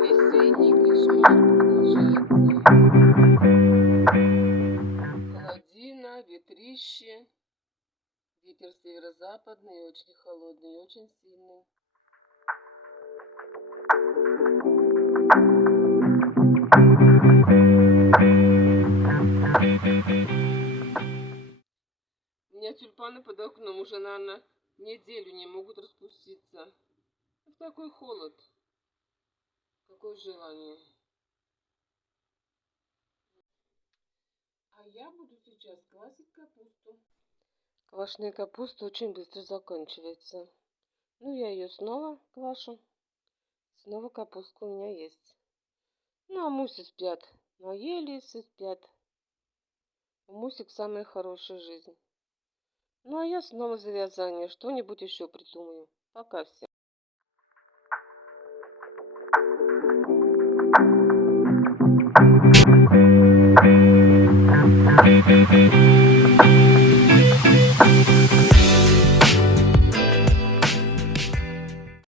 Весенний кошмар продолжается. Холодина, ветрище. Ветер северо-западный, очень холодный и очень сильный. У меня тюльпаны под окном уже, наверное, неделю не могут распуститься. Вот такой холод. Какое желание. А я буду сейчас квасить капусту. Квашеная капуста очень быстро заканчивается. Ну, я ее снова квашу. Снова капустка у меня есть. Ну, а муси спят. Наелись и спят. У мусик самая хорошая жизнь. Ну, а я снова за вязание. Что-нибудь еще придумаю. Пока всем. Thank you.